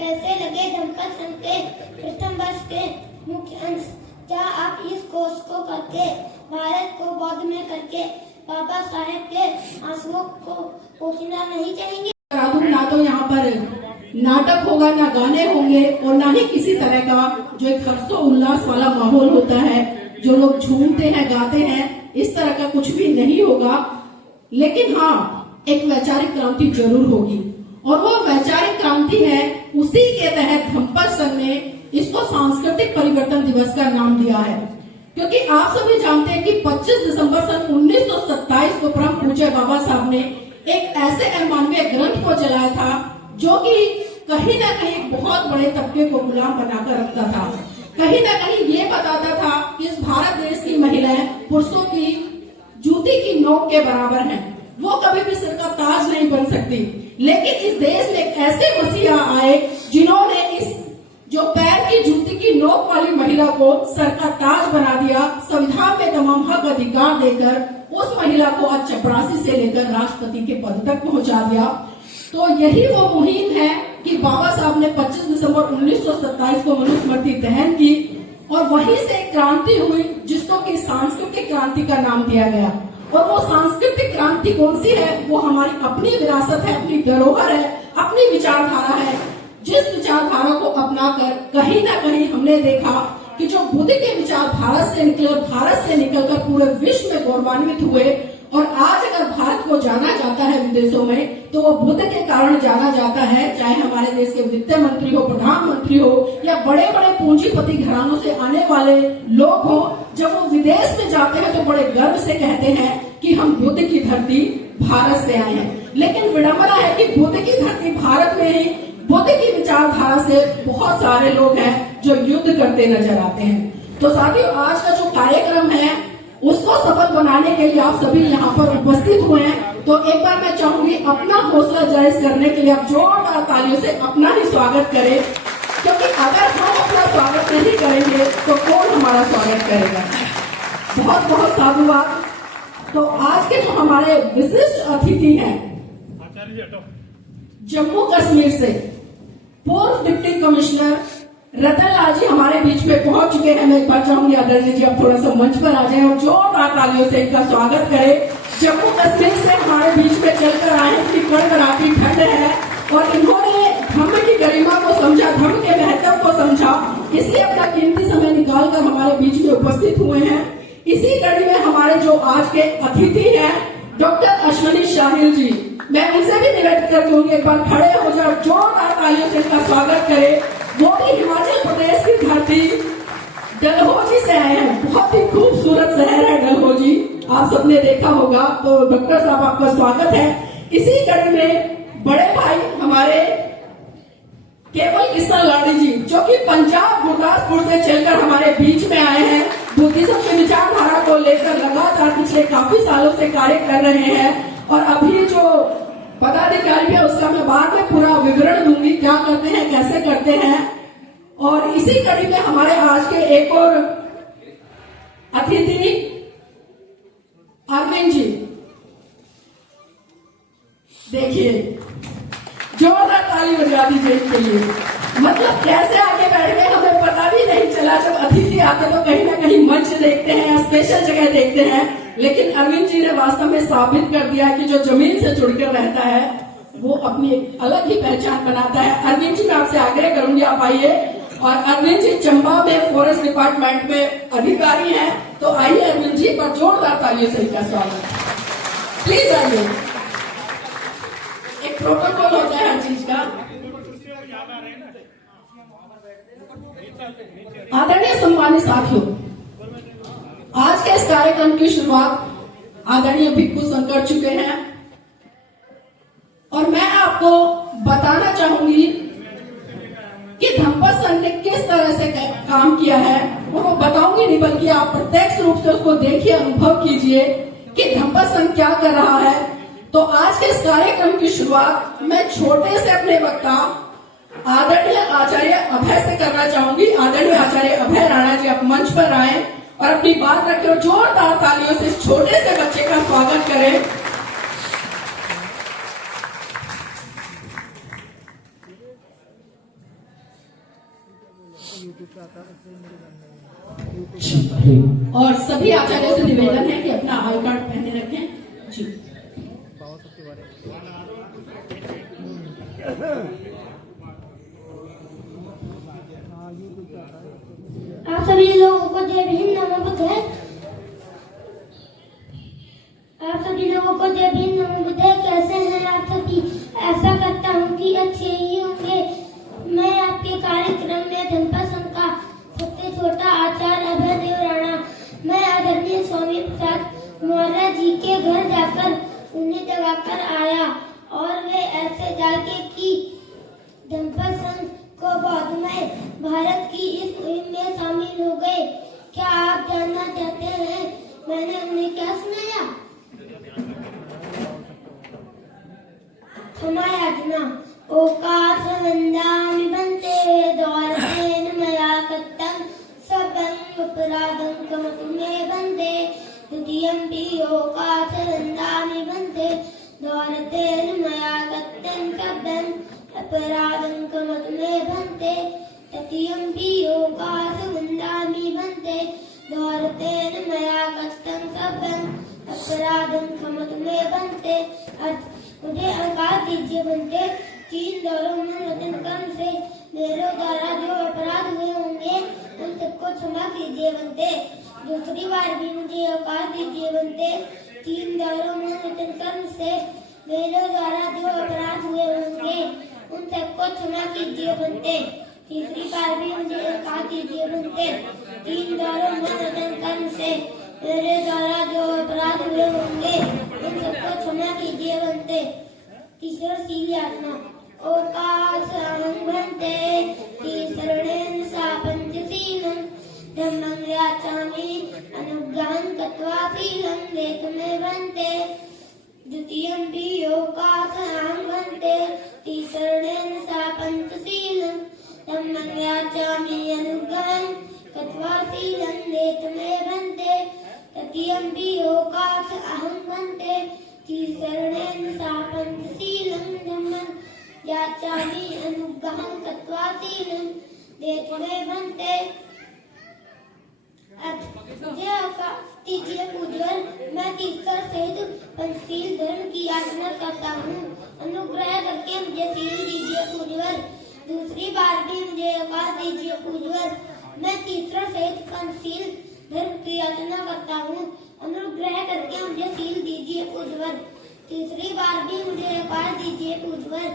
कैसे लगे धम्पत संघ के प्रथम वर्ष के मुख्य अंश? क्या आप इस कोर्स को करके भारत को बौद्ध में करके बाबा साहेब के आंसुओं को पोंछना नहीं चाहेंगे? ना तो यहाँ पर नाटक होगा, ना गाने होंगे और ना ही किसी तरह का जो एक हर्षो उल्लास वाला माहौल होता है, जो लोग झूमते हैं, गाते हैं, इस तरह का कुछ भी नहीं होगा। लेकिन हाँ, एक वैचारिक क्रांति जरूर होगी और वो वैचारिक क्रांति है, उसी के तहत धम्पत संघ ने इसको सांस्कृतिक परिवर्तन दिवस का नाम दिया है। क्योंकि आप सभी जानते हैं कि 25 दिसंबर सन 1927 को परम पूज्य बाबा साहब ने एक ऐसे अमानवीय ग्रंथ को जलाया था जो कि कहीं ना कहीं बहुत बड़े तबके को गुलाम बनाकर रखता था। कहीं ना कहीं ये बताता था कि इस भारत देश की महिलाएं पुरुषों की जूती की नोक के बराबर हैं, वो कभी भी सिर का ताज नहीं बन सकती। लेकिन इस देश में ऐसे मसीहा आए जिन्होंने इस जो पैर की जूती की नोक वाली महिला को सर का ताज बना दिया, संविधान में तमाम हक अधिकार देकर उस महिला को आज चपरासी से लेकर राष्ट्रपति के पद तक पहुंचा दिया। तो यही वो मुहिम है कि बाबा साहब ने 25 दिसंबर 1927 को मनुस्मृति दहन की और वहीं से एक क्रांति हुई जिसको कि सांस्कृतिक क्रांति का नाम दिया गया। और वो सांस्कृतिक क्रांति कौन सी है? वो हमारी अपनी विरासत है, अपनी धरोहर है, अपनी विचारधारा है, जिस विचारधारा को अपनाकर कहीं ना कहीं हमने देखा कि जो बुद्ध के विचार भारत से निकलकर पूरे विश्व में गौरवान्वित हुए। और आज अगर भारत को जाना जाता है विदेशों में तो वो बुद्ध के कारण जाना जाता है, चाहे हमारे देश के वित्त मंत्री हो, प्रधानमंत्री हो या बड़े बड़े पूंजीपति घरानों से आने वाले लोग हो। जब वो विदेश में जाते हैं तो बड़े गर्व से कहते हैं कि हम बुद्ध की धरती भारत से आए हैं। लेकिन विडंबना है कि बुद्ध की धरती भारत में ही बुद्ध की विचारधारा से बहुत सारे लोग हैं जो युद्ध करते नजर आते हैं। तो साथियों, आज का जो कार्यक्रम है उसको सफल बनाने के लिए आप सभी यहाँ पर उपस्थित हुए हैं। तो एक बार मैं चाहूंगी अपना हौसला जायज करने के लिए आप जोरदार तालियों से अपना ही स्वागत करें, क्योंकि अगर हम अपना स्वागत नहीं करेंगे तो कौन हमारा स्वागत करेगा। बहुत बहुत साधुवाद। तो आज के जो हमारे विशिष्ट अतिथि हैं, जम्मू कश्मीर से पूर्व डिप्टी कमिश्नर रतन लाल जी हमारे बीच में पहुंच चुके हैं। मैं एक बार चाहूंगी आदरणीय जी आप थोड़ा सा मंच पर आ जाएं और जोरदार तालियों से इनका स्वागत करें। जम्मू कश्मीर से हमारे बीच में चलकर आए कि कड़कड़ाती ठंड है और इन्होंने धर्म की गरिमा को समझा, धर्म के महत्व को समझा, इसलिए अपना कीमती समय निकालकर हमारे बीच में उपस्थित हुए हैं। इसी कड़ी में हमारे जो आज के अतिथि हैं डॉक्टर अश्विनी शाहिल जी, मैं उनसे भी निवेदन करती हूँ एक बार खड़े हो जाओ, जोरदार तालियों से इनका स्वागत करें। वो भी हिमाचल प्रदेश की धरती डलहौजी से आए हैं। बहुत ही खूबसूरत शहर है डलहौजी, आप सबने देखा होगा। तो डॉक्टर साहब आपका स्वागत है। इसी कड़ी में बड़े भाई हमारे केवल किशन लाड़ी जी, जो कि पंजाब गुरदासपुर से चलकर हमारे बीच में आए हैं, बुद्धिज्म की विचारधारा को लेकर लगातार पिछले काफी सालों से कार्य कर रहे हैं। और अभी जो पदाधिकारी है उसका मैं बाद में पूरा विवरण दूंगी, क्या करते हैं, कैसे करते हैं। और इसी कड़ी में हमारे आज के एक और अतिथि अरविंद जी, देखिए जोरदार ताली बजा दीजिए इनके लिए। मतलब कैसे आगे बैठ गए हमें पता भी नहीं चला। जब अतिथि आते तो कहीं ना कहीं मंच देखते हैं, स्पेशल जगह देखते हैं, लेकिन अरविंद जी ने वास्तव में साबित कर दिया कि जो जमीन से जुड़कर रहता है वो अपनी अलग ही पहचान बनाता है। अरविंद जी मैं आपसे आग्रह करूंगी आप आइए। और अरविंद जी चंबा में फॉरेस्ट डिपार्टमेंट में अधिकारी हैं, तो आइए अरविंद जी पर जोरदार तालियों से इनका स्वागत। प्लीज आइए। एक प्रोटोकॉल होता है हर चीज का। आदरणीय सम्मानित साथियों, आज के इस कार्यक्रम की शुरुआत आदरणीय भिक्खू संघ कर चुके हैं और मैं आपको बताना चाहूंगी कि धम्पत संघ ने किस तरह से काम किया है। वो बताऊंगी नहीं, बल्कि आप प्रत्यक्ष रूप से उसको देखिए, अनुभव कीजिए कि धम्पत संघ क्या कर रहा है। तो आज के इस कार्यक्रम की शुरुआत मैं छोटे से अपने वक्ता आदरणीय आचार्य अभय से करना चाहूंगी। आदरणीय आचार्य अभय राणा जी आप मंच पर आए और अपनी बात रखें और जोरदार तालियों से इस छोटे से बच्चे का स्वागत करें। और सभी आचार्यों से निवेदन है कि अपना आई कार्ड पहने रखें। जी आप सभी लोगों को जय भीम नमो बुद्धाय। आप सभी लोगों को जय भीम नमो बुद्धाय। कैसे हैं आप सभी? ऐसा करता हूँ कि अच्छे ही होंगे। मैं आपके कार्यक्रम में धनपा संघ का सबसे छोटा आचार्य अभयदेव राणा, मैं आदरणीय स्वामी प्रसाद मौर्य जी के घर जाकर उन्हें जगाकर आया और वे ऐसे जाके कि धनपा संघ को बाद में भारत की इस मुहिम में शामिल हो गए। क्या आप जानना चाहते हैं मैंने उन्हें क्या सुनाया? क्षमा याचना। ओकाश वंदामि बन्ते द्वारकेन मया कृतं सबं अपराधं क्षमतु मे बन्ते द्वितीयंपि ओकाश वंदामि बन्ते द्वारकेन मया कृतं सबं अपराधं क्षमतु मे बन्ते तृतीयंपि ओकाश वंदामि बन्ते द्वारकेन मया कृतं सबं अपराधं क्षमतु मे बन्ते। मुझे अवकाश दीजिए बन्ते। 3 दौरों में वचन कर्म से मेरे द्वारा जो अपराध हुए होंगे उन सबको क्षमा कीजिए बन्ते। दूसरी बार भी मुझे अवकाश दीजिए बन्ते। 3 दौरों में वचन कर्म से मेरे द्वारा जो अपराध हुए होंगे उन सबको क्षमा कीजिए बन्ते। तीसरी बार भी मुझे अवकाश दीजिए बन्ते। 3 दौरों में वचन कर्म से मेरे द्वारा जो अपराध हुए होंगे उन सबको क्षमा कीजिए बन्ते। तीसरा शील याचना। ओकाश अहं भन्ते तीसरणेन सा पंचशीलं धम्मं याचामि अनुग्रहं कृत्वा शीलं देतुमे भन्ते। द्वितीयंपि ओकाश अहं भन्ते तीसरणेन सा पंचशीलं धम्मं याचामि अनुग्रहं कृत्वा शीलं देतुमे भन्ते। तृतीयंपि ओकाश अहं भन्ते तीसरणेन सा पंचशीलं धम्मं याचामि अनुग्रहं कृत्वा शीलं देतुमे भन्ते। मुझे अवकाश दीजिए पूज्यवर। मैं तीसरा सहित पंचशील धर्म की याचना करता हूँ। अनुग्रह करके मुझे शील दीजिए पूज्यवर। दूसरी बार भी मुझे अवकाश दीजिए पूज्यवर। मैं तीसरा सहित पंचशील धर्म की याचना करता हूँ। अनुग्रह करके मुझे शील दीजिए पूज्यवर। तीसरी बार भी मुझे अवकाश दीजिए पूज्यवर।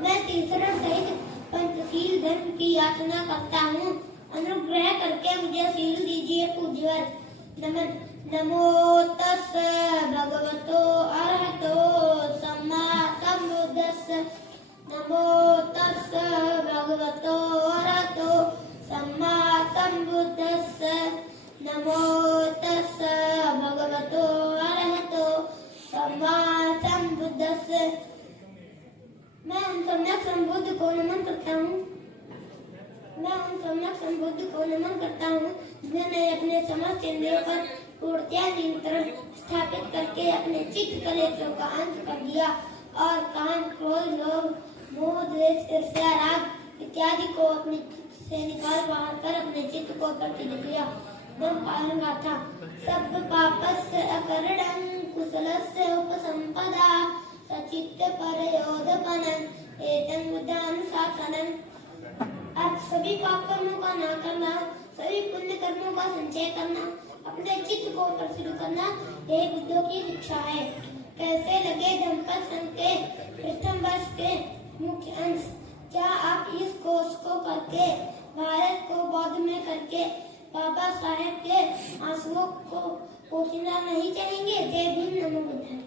मैं तीसरा सहित पंचशील धर्म की याचना करता हूँ। अनुग्रह करके मुझे शील दीजिए पूज्यवर। नमो तस्स भगवतो अरहतो सम्मा सम्बुद्धस्स। नमो तस्स भगवतो अरहतो सम्मा सम्बुद्धस्स। नमो तस्स भगवतो अरहतो सम्मा सम्बुद्धस्स। मैं उन सम्यक संबुद्ध को नमन करता हूँ। मैं उन सम्यक संबुद्ध को नमन करता हूँ जिन्होंने अपने समस्त इंद्रियों पर पूर्णतया नियंत्रण स्थापित करके अपने चित्त कलेशों का अंत कर दिया और काम, क्रोध, लोभ, मोह, द्वेष, ईर्ष्या, राग इत्यादि को अपने चित्त से निकाल बाहर कर अपने चित्त को प्रतिष्ठित किया। गाथा सब पापस्य अकरणं कुशलस्य उपसंपदा सचित्त परयोधपनं एतं बुद्धान शासनं। अर्थ सभी पाप कर्मों का ना करना, सभी पुण्य कर्मों का संचय करना, अपने चित्त को प्रसिद्ध करना, यही बुद्धों की शिक्षा है। कैसे लगे धम्मपद संघ के प्रथम वर्ष के मुख्य अंश? क्या आप इस कोर्स को करके भारत को बौद्ध में करके बाबा साहेब के आंसुओं को पोंछना नहीं चाहेंगे? जय भीम नमो बुद्धाय।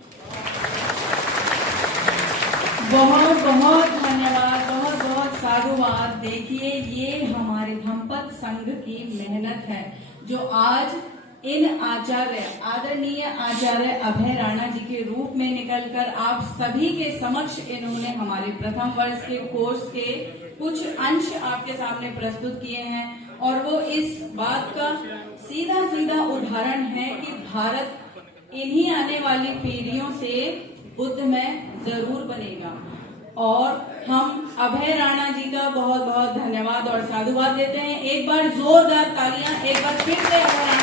बहुत बहुत धन्यवाद, बहुत बहुत साधुवाद। देखिए ये हमारे धम्मपद संघ की मेहनत है जो आज इन आचार्य आदरणीय आचार्य अभय राणा जी के रूप में निकलकर आप सभी के समक्ष इन्होंने हमारे प्रथम वर्ष के कोर्स के कुछ अंश आपके सामने प्रस्तुत किए हैं और वो इस बात का सीधा सीधा उदाहरण है कि भारत इन्हीं आने वाली पीढ़ियों से बुद्ध में जरूर बनेगा। और हम अभय राणा जी का बहुत बहुत धन्यवाद और साधुवाद देते हैं। एक बार जोरदार तालियां एक बार फिर से अभय राणा